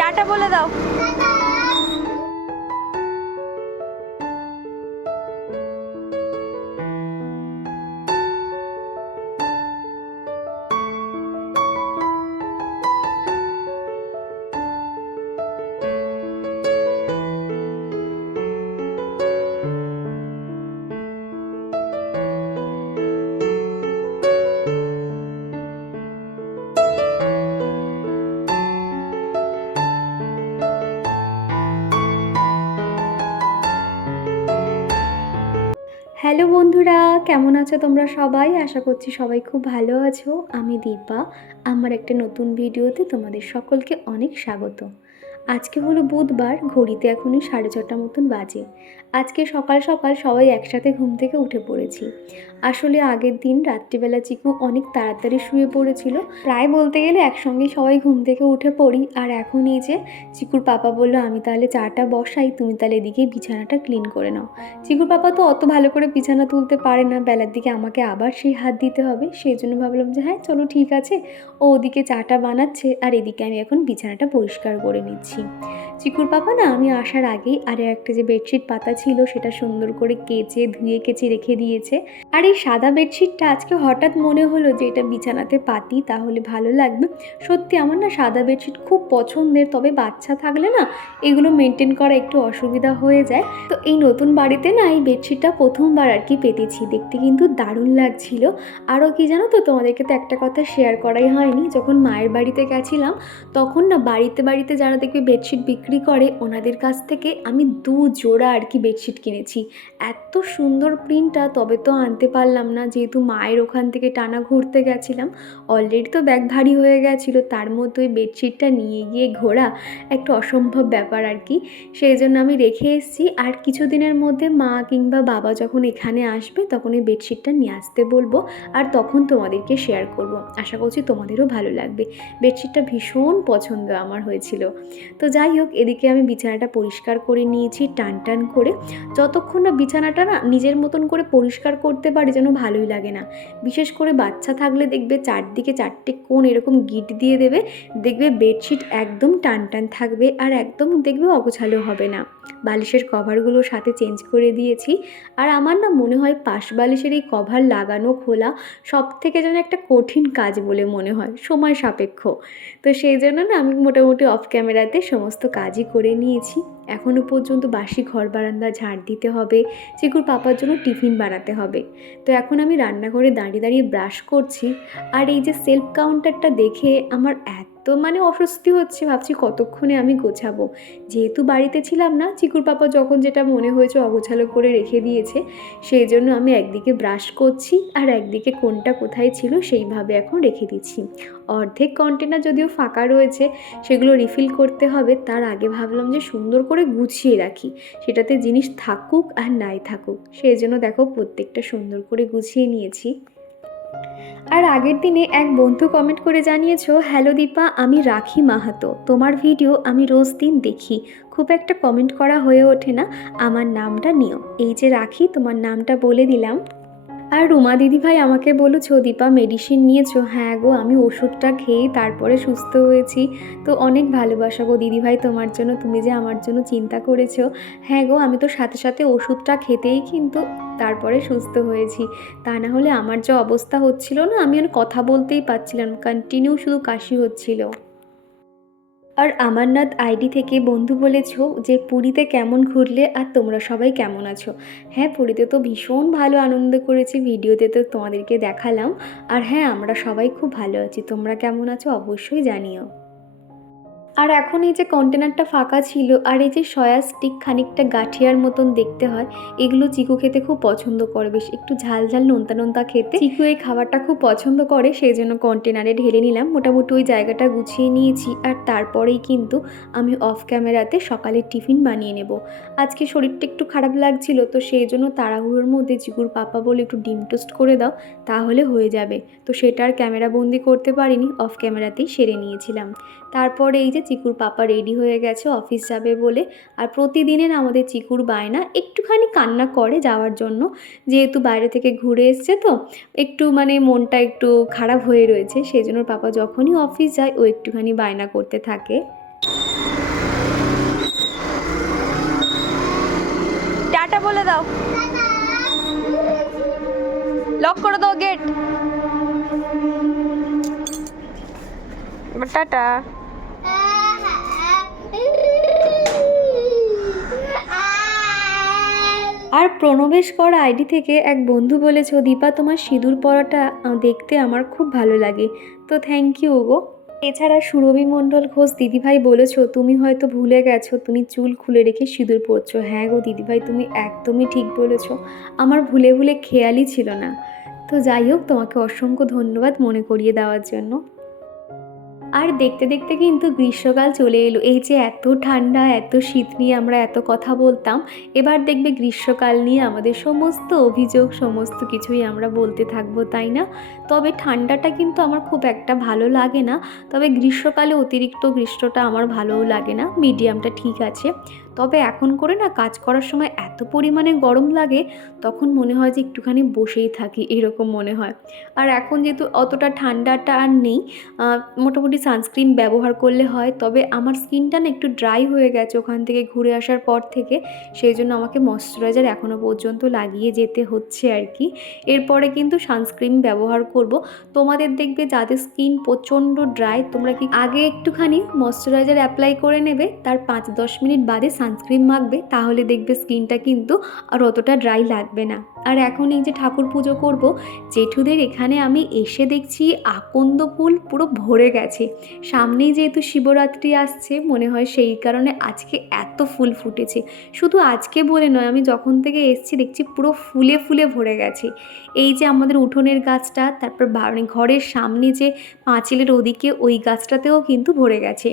Tata বলে দাও। Hello বন্ধুরা, কেমন আছো তোমরা সবাই? আশা করছি সবাই খুব ভালো আছো। আমি দীপা, আমার একটা নতুন ভিডিওতে তোমাদের সকলকে অনেক স্বাগত। আজকে হলো বুধবার, ঘড়িতে এখনই সাড়ে ছটা মতন বাজে। আজকে সকাল সকাল সবাই একসাথে ঘুম থেকে উঠে পড়েছি। আসলে আগের দিন রাত্রিবেলা চিকু অনেক তাড়াতাড়ি শুয়ে পড়েছিল। প্রায় বলতে গেলে একসঙ্গে সবাই ঘুম থেকে উঠে পড়ি। আর এখন এই যে চিকুর পাপা বলল, আমি তাহলে চাটা বসাই, তুমি তাহলে এদিকে বিছানাটা ক্লিন করে নাও। চিকুর পাপা তো অত ভালো করে বিছানা তুলতে পারে না। বেলার দিকে আমাকে আবার সেই হাত দিতে হবে। সেই জন্য ভাবলাম যে হ্যাঁ চলো ঠিক আছে। ও ওদিকে চাটা বানাচ্ছে, আর এদিকে আমি এখন বিছানাটা পরিষ্কার করে নিচ্ছি। চিকুর পাপা না, আমি আসার আগেই আরে একটা যে বেডশিট পাতা ছিল, সেটা সুন্দর করে কেচে, ধুয়ে কেচে রেখে দিয়েছে। আর এই সাদা বেডশিটটা আজকে হঠাৎ মনে হলো যে এটা বিছানাতে পাতি, তাহলে ভালো লাগবে। সত্যি আমার না সাদা বেডশিট খুব পছন্দের, তবে বাচ্চা থাকলে না এগুলো মেনটেন করা একটু অসুবিধা হয়ে যায়। তো এই নতুন বাড়িতে না এই বেডশিটটা প্রথমবার আর কি পেতেছি, দেখতে কিন্তু দারুণ লাগছিল। আরও কি জানো তো, তোমাদেরকে তো একটা কথা শেয়ার করাই হয়নি, যখন মায়ের বাড়িতে গেছিলাম, তখন না বাড়িতে বাড়িতে যারা দেখবে বেডশিট বিক্রি করে, ওনাদের কাছ থেকে আমি দু জোড়া আর কি বেডশিট কিনেছি। এত সুন্দর প্রিন্টটা তবে তো আনতে পারলাম না, যেহেতু মায়ের ওখান থেকে টানা ঘুরতে গেছিলাম। অলরেডি তো ব্যাগ ভারী হয়ে গেছিল, তার মধ্যে ওই বেডশিটটা নিয়ে গিয়ে ঘোরা একটা অসম্ভব ব্যাপার আর কি। সেই জন্য আমি রেখে এসেছি, আর কিছুদিনের মধ্যে মা কিংবা বাবা যখন এখানে আসবে, তখন এই বেডশিটটা নিয়ে আসতে বলব, আর তখন তোমাদেরকে শেয়ার করব। আশা করছি তোমাদেরও ভালো লাগবে। বেডশিটটা ভীষণ পছন্দ আমার হয়েছিল। তো যাই হোক, এদিকে আমি বিছানাটা পরিষ্কার করে নিয়েছি, টান টান করে। যতক্ষণ না বিছানাটা না নিজের মতন করে পরিষ্কার করতে পারি যেন ভালোই লাগে না। বিশেষ করে বাচ্চা থাকলে দেখবে চারদিকে চারটে কোণ এরকম গিট দিয়ে দেবে, দেখবে বেডশিট একদম টান টান থাকবে আর একদম দেখবে অগোছালো হবে না। বালিশের কভারগুলো সাথে চেঞ্জ করে দিয়েছি আর আমার না মনে হয় পাশ বালিশের এই কভার লাগানো খোলা সব থেকে যেন একটা কঠিন কাজ বলে মনে হয়, সময় সাপেক্ষ। তো সেই জন্য না আমি মোটামুটি অফ ক্যামেরাতে সমস্ত কাজই করে নিয়েছি। এখনও পর্যন্ত বাসি ঘর বারান্দা ঝাড় দিতে হবে চিকুর পাপার জন্য টিফিন বানাতে হবে। তো এখন আমি রান্নাঘরে দাঁড়িয়ে দাঁড়িয়ে ব্রাশ করছি, আর এই যে সেলফ কাউন্টারটা দেখে আমার এত মানে অস্বস্তি হচ্ছে, ভাবছি কতক্ষণে আমি গোছাবো। যেহেতু বাড়িতে ছিলাম না, চিকুর পাপা যখন যেটা মনে হয়েছে অগোছালো করে রেখে দিয়েছে, সেই জন্য আমি একদিকে ব্রাশ করছি আর একদিকে কোনটা কোথায় ছিল সেইভাবে এখন রেখে দিচ্ছি। অর্ধেক কন্টেনার যদিও ফাঁকা রয়েছে, সেগুলো রিফিল করতে হবে, তার আগে ভাবলাম যে সুন্দর করে গুছিয়ে রাখি। সেটাতে জিনিস থাকুক আর নাই থাকুক, সেই জন্য দেখো প্রত্যেকটা সুন্দর করে গুছিয়ে নিয়েছি। আর আগের দিনে এক বন্ধু কমেন্ট করে জানিয়েছো হ্যালো দীপা, আমি রাখি মাহাতো। তোমার ভিডিও আমি রোজ দিন দেখি। খুব একটা কমেন্ট করা হয়ে ওঠে না। আমার নামটা নিও এই যে রাখি, তোমার নামটা বলে দিলাম। আর রুমা দিদিভাই আমাকে বলেছ, দীপা মেডিসিন নিয়েছো? হ্যাঁ গো, আমি ওষুধটা খেয়েই তারপরে সুস্থ হয়েছি। তো অনেক ভালোবাসা গো দিদিভাই তোমার জন্য, তুমি যে আমার জন্য চিন্তা করেছ। হ্যাঁ গো, আমি তো সাথে সাথে ওষুধটা খেতেই কিন্তু তারপরে সুস্থ হয়েছি। তা না হলে আমার যে অবস্থা হচ্ছিল না, আমি আর কথা বলতেই পারছিলাম কন্টিনিউ শুধু কাশি হচ্ছিল। আর আমারনাথ আইডি থেকে বন্ধু বলেছ যে পুরীতে কেমন ঘুরলে আর তোমরা সবাই কেমন আছো। হ্যাঁ পুরীতে তো ভীষণ ভালো আনন্দ করেছি, ভিডিওতে তো তোমাদেরকে দেখালাম। আর হ্যাঁ আমরা সবাই খুব ভালো আছি, তোমরা কেমন আছো অবশ্যই জানিও। আর এখন এই যে কন্টেনারটা ফাঁকা ছিল আর এই যে সয়া স্টিক খানিকটা গাঠিয়ার মতন দেখতে হয়, এগুলো চিকু খেতে খুব পছন্দ করে। বেশ একটু ঝাল ঝাল নোনতা নোনতা খেতে। চিকু এই খাবারটা খুব পছন্দ করে, সেই জন্য কন্টেনারে ঢেলে নিলাম। মোটামুটি ওই জায়গাটা গুছিয়ে নিয়েছি আর তারপরেই কিন্তু আমি অফ ক্যামেরাতে সকালে টিফিন বানিয়ে নেব। আজকে শরীরটা একটু খারাপ লাগছিল, তো সেই জন্য তাড়াহুড়োর মধ্যে চিকুর পাপা বলে একটু ডিম টোস্ট করে দাও, তাহলে হয়ে যাবে। তো সেটা আর ক্যামেরা বন্দি করতে পারিনি অফ ক্যামেরাতেই সেরে নিয়েছিলাম। তারপরে এই যে চিকুর পাপা রেডি হয়ে গেছে অফিস যাবে বলে। আর প্রতিদিনের আমাদের চিকুর বায়না একটুখানি কান্না করে যাওয়ার জন্য। যেহেতু বাইরে থেকে ঘুরে এসছে তো, একটু মানে মনটা একটু খারাপ হয়ে রয়েছে। সেই জন্য পাপা যখনই অফিস যায়, ও একটুখানি বায়না করতে থাকে। টাটা বলে দাও। লক করে দাও গেট টাটা। আর প্রণবেশ করা আইডি থেকে এক বন্ধু বলেছে, দীপা, তোমার সিঁদুর পরাটা দেখতে আমার খুব ভালো লাগে। তো থ্যাংক ইউ গো। এছাড়া সুরভি মণ্ডল ঘোষ, দিদিভাই বলেছ, তুমি হয়তো ভুলে গেছো, তুমি চুল খুলে রেখে সিঁদুর পরছো। হ্যাঁ গো দিদিভাই, তুমি একদমই ঠিক বলেছ। আমার ভুলে ভুলে খেয়ালই ছিল না। তো যাই হোক, তোমাকে অসংখ্য ধন্যবাদ মনে করিয়ে দেওয়ার জন্য। আর দেখতে দেখতে কিন্তু গ্রীষ্মকাল চলে এলো। এই যে এত ঠান্ডা, এত শীত নিয়ে আমরা এত কথা বলতাম, এবার দেখবে গ্রীষ্মকাল নিয়ে আমাদের সমস্ত অভিযোগ, সমস্ত কিছুই আমরা বলতে থাকব, তাই না? তবে ঠান্ডাটা কিন্তু আমার খুব একটা ভালো লাগে না। তবে গ্রীষ্মকালে অতিরিক্ত গ্রীষ্মটা আমার ভালোও লাগে না। মিডিয়ামটা ঠিক আছে। তবে এখন করে না কাজ করার সময় এত পরিমাণে গরম লাগে, তখন মনে হয় যে একটুখানি বসেই থাকি, এরকম মনে হয়। আর এখন যেহেতু অতটা ঠান্ডাটা আর নেই মোটামুটি সানস্ক্রিন ব্যবহার করলে হয়, তবে আমার স্কিনটা না একটু ড্রাই হয়ে গেছে ওখান থেকে ঘুরে আসার পর থেকে, সেই জন্য আমাকে ময়শ্চারাইজার এখনও পর্যন্ত লাগিয়ে যেতে হচ্ছে আর কি। এরপরে কিন্তু সানস্ক্রিন ব্যবহার করব। তোমাদের দেখবে যাদের স্কিন প্রচণ্ড ড্রাই তোমরা কি আগে একটুখানি ময়শ্চারাইজার অ্যাপ্লাই করে নেবে, তার পাঁচ দশ মিনিট বাদে সানস্ক্রিন মাখবে, তাহলে দেখবে স্কিনটা কিন্তু আর অতটা ড্রাই লাগবে না। আর এখন এই যে ঠাকুর পুজো করব, জেঠুদের এখানে আমি এসে দেখছি আকন্দ ফুল পুরো ভরে গেছে। সামনেই যেহেতু শিবরাত্রি আসছে, মনে হয় সেই কারণে আজকে এত ফুল ফুটেছে। শুধু আজকে বলে নয়, আমি যখন থেকে এসছি দেখছি পুরো ফুলে ফুলে ভরে গেছে। এই যে আমাদের উঠোনের গাছটা, তারপর মানে ঘরের সামনে যে পাঁচিলের ওদিকে ওই গাছটাতেও কিন্তু ভরে গেছে।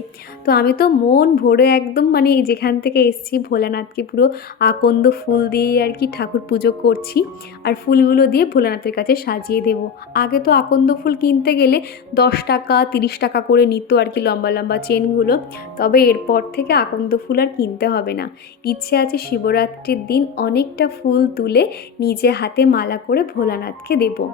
তো আমি তো মন ভরে একদম মানে যেখান থেকে এসছি ভোলানাথকে পুরো আকন্দ ফুল দিয়ে আর কি ঠাকুর পুজো করছি আর ফুলগুলো দিয়ে ভোলানাথের কাছে সাজিয়ে দেব। আগে তো আকন্দ ফুল কিনতে গেলে দশ টাকা, তিরিশ টাকা করে নিত আর কি লম্বা লম্বা চেনগুলো। তবে এরপর থেকে আকন্দ ফুল আর কিনতে হবে না। ইচ্ছে আছে শিবরাত্রির দিন অনেকটা ফুল তুলে নিজে হাতে মালা করে ভোলানাথকে দেবো।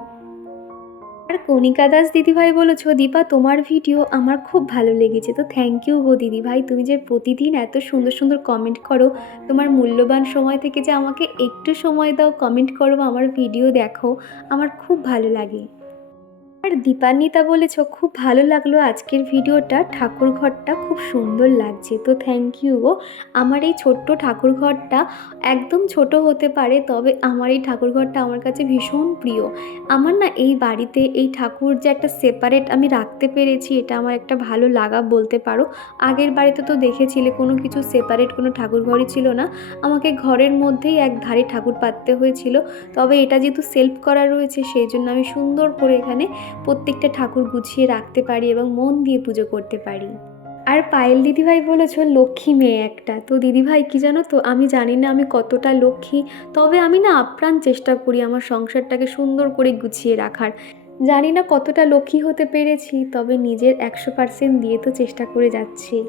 আর কণিকা দাস দিদিভাই বলেছ, দীপা, তোমার ভিডিও আমার খুব ভালো লেগেছে। তো থ্যাংক ইউ গো দিদিভাই, তুমি যে প্রতিদিন এত সুন্দর সুন্দর কমেন্ট করো, তোমার মূল্যবান সময় থেকে যে আমাকে একটু সময় দাও কমেন্ট করো, আমার ভিডিও দেখো, আমার খুব ভালো লাগে। আর দীপান্বিতা বলেছ, খুব ভালো লাগল আজকের ভিডিওটা। ঠাকুর ঘরটা খুব সুন্দর লাগছে। তো থ্যাংক ইউ গো। আমার এই ছোট্ট ঠাকুর ঘরটা একদম ছোট হতে পারে, তবে আমার এই ঠাকুর ঘরটা আমার কাছে ভীষণ প্রিয়। আমার না এই বাড়িতে এই ঠাকুর যে একটা সেপারেট আমি রাখতে পেরেছি, এটা আমার একটা ভালো লাগা বলতে পারো। আগের বাড়িতে তো দেখেছিলে, কোনো কিছু সেপারেট কোনো ঠাকুর ঘরই ছিল না। আমাকে ঘরের মধ্যেই এক ধারে ঠাকুর পাততে হয়েছিল। তবে এটা যেহেতু সেলফ করা রয়েছে, সেই জন্য আমি সুন্দর করে এখানে প্রত্যেকটা ঠাকুর গুছিয়ে রাখতে পারি এবং মন দিয়ে পুজো করতে পারি। আর পায়েল দিদিভাই বলেছ, লক্ষ্মী মেয়ে একটা। তো দিদিভাই, কি জানো তো, আমি জানি না আমি কতটা লক্ষ্মী, তবে আমি না আপ্রাণ চেষ্টা করি আমার সংসারটাকে সুন্দর করে গুছিয়ে রাখার। জানি না কতটা লক্ষ্মী হতে পেরেছি, তবে নিজের একশো পার্সেন্ট দিয়ে তো চেষ্টা করে যাচ্ছি।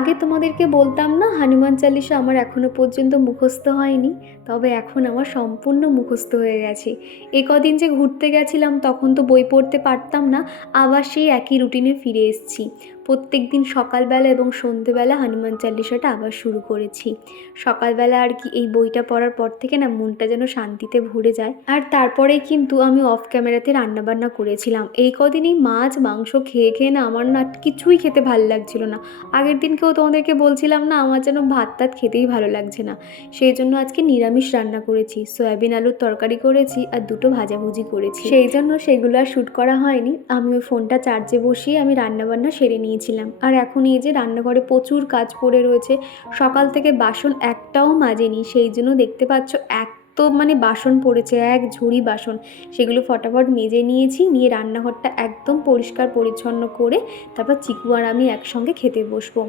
আগে তোমাদেরকে বলতাম না, হনুমান চালিশা আমার এখনও পর্যন্ত মুখস্থ হয়নি, তবে এখন আমার সম্পূর্ণ মুখস্থ হয়ে গেছে। এ কদিন যে ঘুরতে গেছিলাম তখন তো বই পড়তে পারতাম না, আবার সেই একই রুটিনে ফিরে এসেছি। প্রত্যেক দিন সকালবেলা এবং সন্ধেবেলা হনুমান চালিসাটা আবার শুরু করেছি। সকালবেলা আর কি এই বইটা পড়ার পর থেকে না মনটা যেন শান্তিতে ভরে যায়। আর তারপরে কিন্তু আমি অফ ক্যামেরাতে রান্নাবান্না করেছিলাম। এই কদিনই মাছ, মাংস খেয়ে খেয়ে না আমার না কিছুই খেতে ভালো লাগছিল না। আগের দিনকেও তোমাদেরকে বলছিলাম না আমার যেন ভাত টাত খেতেই ভালো লাগছে না। সেই জন্য আজকে নিরামিষ রান্না করেছি। সয়াবিন আলুর তরকারি করেছি আর দুটো ভাজাভুজি করেছি। সেই জন্য সেগুলো আর শ্যুট করা হয়নি। আমি ওই ফোনটা চার্জে বসিয়ে আমি রান্নাবান্না সেরে নিয়েছিলাম আর এখন এই যে রান্নাঘরে প্রচুর কাজ পড়ে রয়েছে, সকাল থেকে বাসন একটাও মাজেনি, সেই জন্য দেখতে পাচ্ছ এক তো মানে বাসন পড়েছে, এক ঝুড়ি বাসন। সেগুলো ফটাফট মেজে নিয়েছি, নিয়ে রান্নাঘরটা একদম পরিষ্কার পরিচ্ছন্ন করে তারপর চিকু আর আমি একসঙ্গে খেতে বসবো।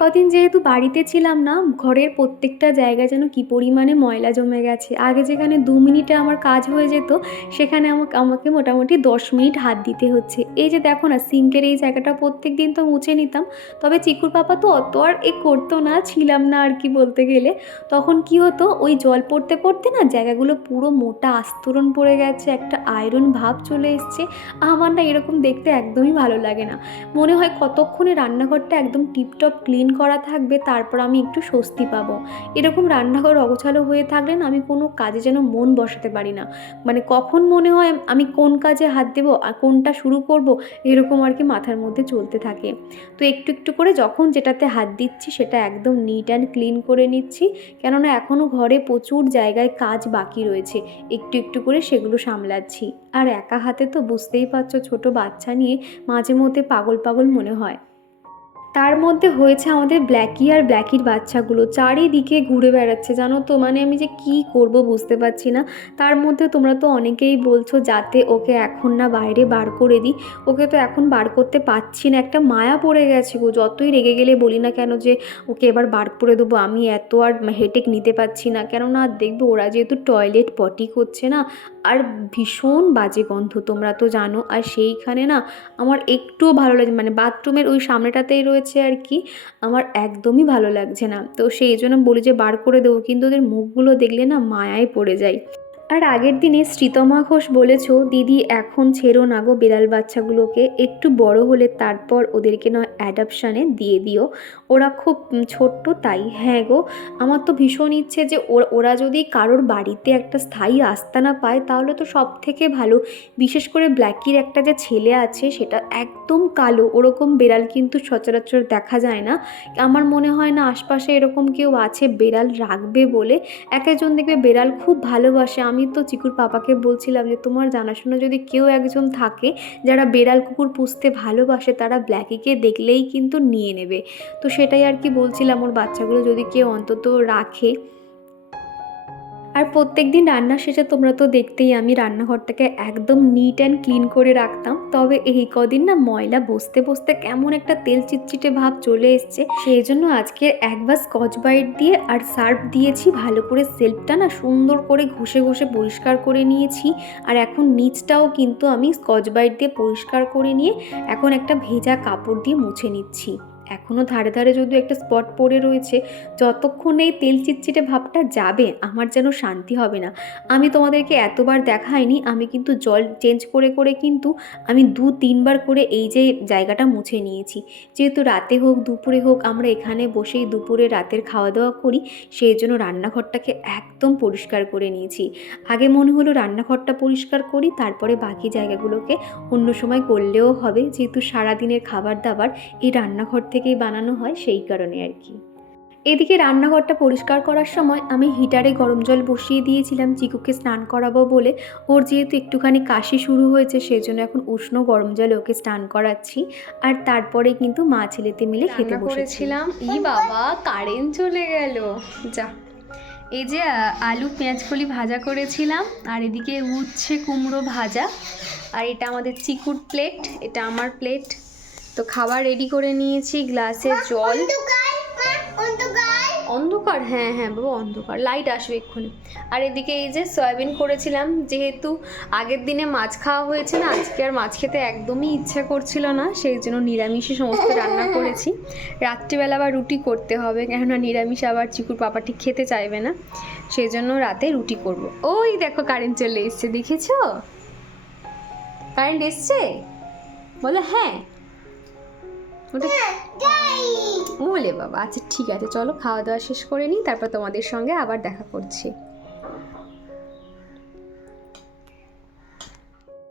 কদিন যেহেতু বাড়িতে ছিলাম না, ঘরের প্রত্যেকটা জায়গায় যেন কী পরিমাণে ময়লা জমে গেছে। আগে যেখানে দু মিনিটে আমার কাজ হয়ে যেত, সেখানে আমাকে আমাকে মোটামুটি দশ মিনিট হাত দিতে হচ্ছে। এই যে দেখো না, সিঙ্কের এই জায়গাটা প্রত্যেক দিন তো মুছে নিতাম, তবে চিকুর পাপা তো অত আর এ করতো না, ছিলাম না আর কি বলতে গেলে। তখন কি হতো, ওই জল পড়তে পড়তে না জায়গাগুলো পুরো মোটা আস্তরণ পড়ে গেছে, একটা আয়রন ভাব চলে এসছে। আমার না এরকম দেখতে একদমই ভালো লাগে না। মনে হয় কতক্ষণে রান্নাঘরটা একদম টিপটপ ক্লিন করা থাকবে, তারপর আমি একটু স্বস্তি পাবো। এরকম রান্নাঘর অগোছালো হয়ে থাকলে না আমি কোনো কাজে যেন মন বসাতে পারি না। মানে কখন মনে হয় আমি কোন কাজে হাত দেবো আর কোনটা শুরু করব, এরকম আর কি মাথার মধ্যে চলতে থাকে। তো একটু একটু করে যখন যেটাতে হাত দিচ্ছি সেটা একদম নিট অ্যান্ড ক্লিন করে নিচ্ছি, কেননা এখনও ঘরে প্রচুর জায়গায় কাজ বাকি রয়েছে, একটু একটু করে সেগুলো সামলাচ্ছি। আর একা হাতে তো বুঝতেই পারছ ছোট বাচ্চা নিয়ে মাঝে মধ্যে পাগল পাগল মনে হয়। তার মধ্যে হয়েছে আমাদের ব্ল্যাকি আর ব্ল্যাকির বাচ্চাগুলো। চারিদিকে ঘুরে বেড়াচ্ছে, জানো তো? মানে আমি যে কি করব বুঝতে পারছি না। তার মধ্যে তোমরা তো অনেকেই বলছো যাতে ওকে এখন না বাইরে বার করে দিই। ওকে তো এখন বার করতে পারছি না। একটা মায়া পড়ে গেছে গো। যতই রেগে গেলে বলি না কেন যে ওকে এবার বার করে দেবো, আমি এত আর হেটেক নিতে পারছি না। কেন কেননা দেখবে ওরা যেহেতু টয়লেট পটি করছে না, আর ভীষণ বাজে গন্ধ তোমরা তো জানো। আর সেইখানে না আমার একটুও ভালো লাগে মানে বাথরুমের ওই সামনেটাতেই রয়েছে আর কি, আমার একদমই ভালো লাগছে না। তো সেই জন্য বলি যে, বার করে দেবো, কিন্তু ওদের মুখগুলো দেখলে না মায়ায় পড়ে যায়। আর আগের দিনে শ্রীতমা ঘোষ বলেছ, দিদি, এখন ছেড়ো না গো বিড়াল বাচ্চাগুলোকে, একটু বড় হলে তারপর ওদেরকে নয় অ্যাডাপশানে দিয়ে দিও। ওরা খুব ছোট্ট তাই। হ্যাঁ গো, আমার তো ভীষণ ইচ্ছে যে ওরা যদি কারোর বাড়িতে একটা স্থায়ী আস্তানা পায়, তাহলে তো সব থেকে ভালো। বিশেষ করে ব্ল্যাকির একটা যে ছেলে আছে, সেটা একদম কালো। ওরকম বেড়াল কিন্তু সচরাচর দেখা যায় না। আমার মনে হয় না আশপাশে এরকম কেউ আছে, বেড়াল রাখবে বলে। এক একজন দেখবে বেড়াল খুব ভালোবাসে। আমি তো চিকুর পাপাকে বলছিলাম যে, তোমার জানাশোনা যদি কেউ একজন থাকে, যারা বেড়াল কুকুর পুষতে ভালোবাসে, তারা ব্ল্যাকিকে দেখলেই কিন্তু নিয়ে নেবে। তো সেটাই আর কি বলছিলাম, ওর বাচ্চাগুলো যদি কেউ অন্তত রাখে আর প্রত্যেক দিন রান্না শেষে তোমরা তো দেখতেই আমি রান্নাঘরটাকে একদম নিট অ্যান্ড ক্লিন করে রাখতাম। তবে এই কদিন না ময়লা বসতে বসতে কেমন একটা তেল চিটচিটে ভাব চলে এসছে। সেই জন্য আজকে একবার স্কচ বাইট দিয়ে আর সার্ফ দিয়েছি। ভালো করে সেলফটা না সুন্দর করে ঘষে ঘষে পরিষ্কার করে নিয়েছি। আর এখন নিচটাও কিন্তু আমি স্কচ বাইট দিয়ে পরিষ্কার করে নিয়ে এখন একটা ভেজা কাপড় দিয়ে মুছে নিচ্ছি। এখনও ধারে ধারে যদি একটা স্পট পড়ে রয়েছে, যতক্ষণ এই তেল চিটচিটে ভাবটা যাবে, আমার যেন শান্তি হবে না। আমি তোমাদেরকে এতবার দেখাইনি, আমি কিন্তু জল চেঞ্জ করে করে কিন্তু আমি দু, তিনবার করে এই যে জায়গাটা মুছে নিয়েছি। যেহেতু রাতে হোক, দুপুরে হোক, আমরা এখানে বসেই দুপুরে রাতের খাওয়া দাওয়া করি, সেই জন্য রান্নাঘরটাকে একদম পরিষ্কার করে নিয়েছি। আগে মনে হলো রান্নাঘরটা পরিষ্কার করি, তারপরে বাকি জায়গাগুলোকে অন্য সময় করলেও হবে, যেহেতু সারাদিনের খাবার দাবার এই রান্নাঘর থেকেই বানানো হয় সেই কারণে আর কি। এদিকে রান্নাঘরটা পরিষ্কার করার সময় আমি হিটারে গরম জল বসিয়ে দিয়েছিলাম চিকুকে স্নান করাবো বলে। ওর যেহেতু একটুখানি কাশি শুরু হয়েছে সেই জন্য এখন উষ্ণ গরম জলে ওকে স্নান করাচ্ছি। আর তারপরে কিন্তু মা ছেলেতে মিলে খেতে বসেছিলাম ই বাবা কারেন্ট চলে গেল। যা। এই যে আলু পেঁয়াজকলি ভাজা করেছিলাম। আর এদিকে উচ্ছে কুমড়ো ভাজা। আর এটা আমাদের চিকুর প্লেট এটা আমার প্লেট তো খাবার রেডি করে নিয়েছি গ্লাসে জল। অন্ধকার হ্যাঁ হ্যাঁ বাবা অন্ধকার। লাইট আসবে এক্ষুনি। আর এদিকে এই যে সয়াবিন করেছিলাম যেহেতু আগের দিনে মাছ খাওয়া হয়েছে না আজকে আর মাছ খেতে একদমই ইচ্ছা করছিল না সেই জন্য নিরামিষই সমস্ত রান্না করেছি। রাত্রিবেলা আবার রুটি করতে হবে কেননা নিরামিষ আবার চিকুর পাপাটি খেতে চাইবে না। সেই জন্য রাতে রুটি করব। ওই দেখো কারেন্ট চলে এসছে দেখেছ? কারেন্ট এসছে? বলো হ্যাঁ। বলে বাবা আচ্ছা ঠিক আছে চলো খাওয়া দাওয়া শেষ করে নিই তারপর তোমাদের সঙ্গে আবার দেখা করছি।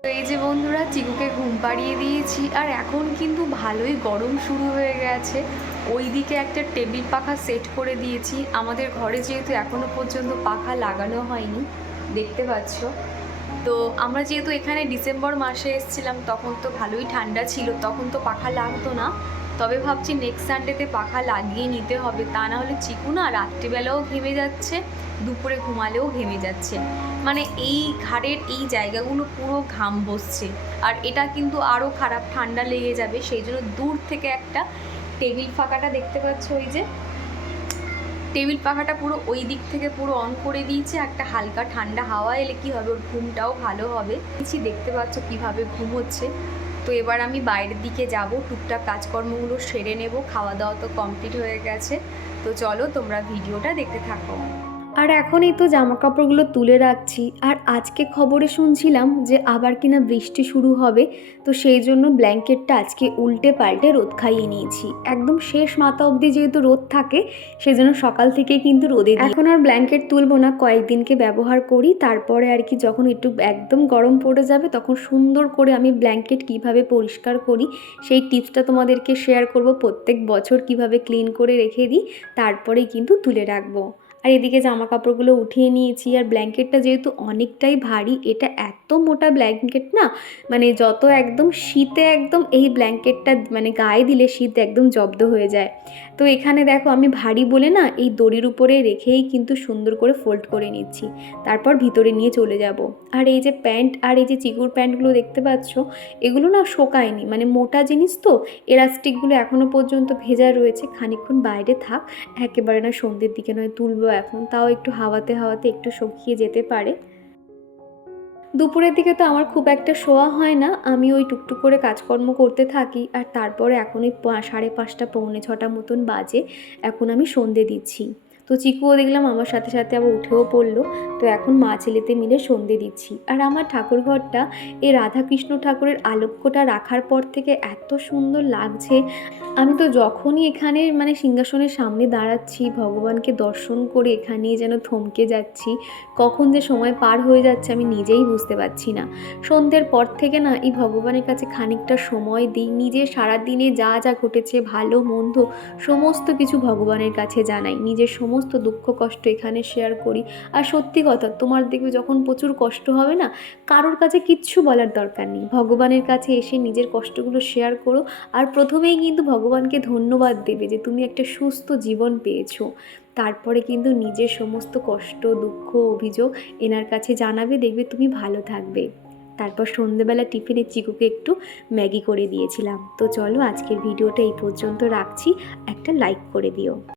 তো এই যে বন্ধুরা চিকুকে ঘুম পাড়িয়ে দিয়েছি আর এখন কিন্তু ভালোই গরম শুরু হয়ে গেছে। ওইদিকে একটা টেবিল পাখা সেট করে দিয়েছি। আমাদের ঘরে যেহেতু এখনও পর্যন্ত পাখা লাগানো হয়নি দেখতে পাচ্ছ? তো আমরা যেহেতু এখানে ডিসেম্বর মাসে এসেছিলাম, তখন তো ভালোই ঠান্ডা ছিল, তখন তো পাখা লাগতো না। তবে ভাবছি নেক্সট সানডেতে পাখা লাগিয়ে নিতে হবে, তা না হলে চিকু না রাত্রিবেলাও ঘেমে যাচ্ছে, দুপুরে ঘুমালেও ঘেমে যাচ্ছে। মানে এই ঘাড়ের এই জায়গাগুলো পুরো ঘাম বসছে, আর এটা কিন্তু আরও খারাপ ঠান্ডা লেগে যাবে, সেই জন্য দূর থেকে একটা টেবিল ফাঁকাটা দেখতে পাচ্ছ ওই যে। টেবিল পাখাটা পুরো ওই দিক থেকে পুরো অন করে দিয়েছে, একটা হালকা ঠান্ডা হাওয়া এলে কি হবে? ওর ঘুমটাও ভালো হবে। কিছু দেখতে পাচ্ছ কীভাবে ঘুম হচ্ছে। তো এবার আমি বাইরের দিকে যাব, টুকটাক কাজকর্মগুলো সেরে নেব খাওয়া দাওয়া তো কমপ্লিট হয়ে গেছে। তো চলো তোমরা ভিডিওটা দেখতে থাকো। আর এখন এই তো জামা কাপড়গুলো তুলে রাখছি। আর আজকে খবরে শুনছিলাম যে আবার কিনা বৃষ্টি শুরু হবে, তো সেই জন্য ব্ল্যাঙ্কেটটা আজকে উল্টে পাল্টে রোদ খাইয়ে নিয়েছি। একদম শেষ মাথা অবধি যেহেতু রোদ থাকে সেই জন্য সকাল থেকে কিন্তু রোদে এখন আর ব্ল্যাঙ্কেট তুলবো না, কয়েকদিনকে ব্যবহার করি, তারপরে আর কি যখন একটু একদম গরম পড়ে যাবে, তখন সুন্দর করে আমি ব্ল্যাঙ্কেট কীভাবে পরিষ্কার করি, সেই টিপসটা তোমাদেরকে শেয়ার করব। প্রত্যেক বছর কীভাবে ক্লিন করে রেখে দিই, তারপরেই কিন্তু তুলে রাখব। আর এদিকে জামা কাপড়গুলো উঠিয়ে নিয়েছি। আর ব্ল্যাঙ্কেটটা যেহেতু অনেকটাই ভারী, এটা এত মোটা ব্ল্যাঙ্কেট না মানে যত একদম শীতে একদম এই ব্ল্যাঙ্কেটটা মানে গায়ে দিলে শীত একদম জব্দ হয়ে যায়। তো এখানে দেখো আমি ভারী বলে না এই দড়ির উপরে রেখেই কিন্তু সুন্দর করে ফোল্ড করে নিচ্ছি। তারপর ভিতরে নিয়ে চলে যাব। আর এই যে প্যান্ট আর এই যে চিকুর প্যান্টগুলো দেখতে পাচ্ছ, এগুলো না শোকায়নি। মানে মোটা জিনিস তো এলাস্টিকগুলো এখনও পর্যন্ত ভেজা রয়েছে। খানিকক্ষণ বাইরে থাক, একেবারে না সন্ধ্যের দিকে নয়, তুলবো এখন। তাও একটু হাওয়াতে হাওয়াতে একটু শুকিয়ে যেতে পারে। দুপুরের দিকে তো আমার খুব একটা শোয়া হয় না। আমি ওই টুকটুক করে কাজকর্ম করতে থাকি আর তারপরে এখন ওই সাড়ে পাঁচটা, পৌনে ছটা মতন বাজে। এখন আমি সন্ধে দিচ্ছি। তো চিকুও দেখলাম আমার সাথে সাথে আবার উঠেও পড়ল। তো এখন মা ছেলেতে মিলে সন্ধে দিচ্ছি। আর আমার ঠাকুরঘরটা এই রাধাকৃষ্ণ ঠাকুরের আলোক্যটা রাখার পর থেকে এত সুন্দর লাগছে। আমি তো যখনই এখানে মানে সিংহাসনের সামনে দাঁড়াচ্ছি, ভগবানকে দর্শন করে এখানেই যেন থমকে যাচ্ছি, কখন যে সময় পার হয়ে যাচ্ছে আমি নিজেই বুঝতে পারছি না। সন্ধ্যের পর থেকে না এই ভগবানের কাছে খানিকটা সময় দিই, নিজে সারাদিনে যা যা ঘটেছে, ভালো, মন্দ, সমস্ত কিছু ভগবানের কাছে জানাই। নিজের সমস্ত দুঃখ, কষ্ট এখানে শেয়ার করি। আর সত্যি কথা, তোমার দেখবে যখন প্রচুর কষ্ট হবে না, কারোর কাছে কিচ্ছু বলার দরকার নেই। ভগবানের কাছে এসে নিজের কষ্টগুলো শেয়ার করো আর প্রথমেই কিন্তু ভগবানকে ধন্যবাদ দেবে যে তুমি একটা সুস্থ জীবন পেয়েছ। তারপরে কিন্তু নিজের সমস্ত কষ্ট, দুঃখ, অভিযোগ এনার কাছে জানাবে, দেখবে তুমি ভালো থাকবে। তারপর সন্ধেবেলা টিফিনে চিকুকে একটু ম্যাগি করে দিয়েছিলাম। তো চলো আজকের ভিডিওটা এই পর্যন্ত রাখছি। একটা লাইক করে দিও।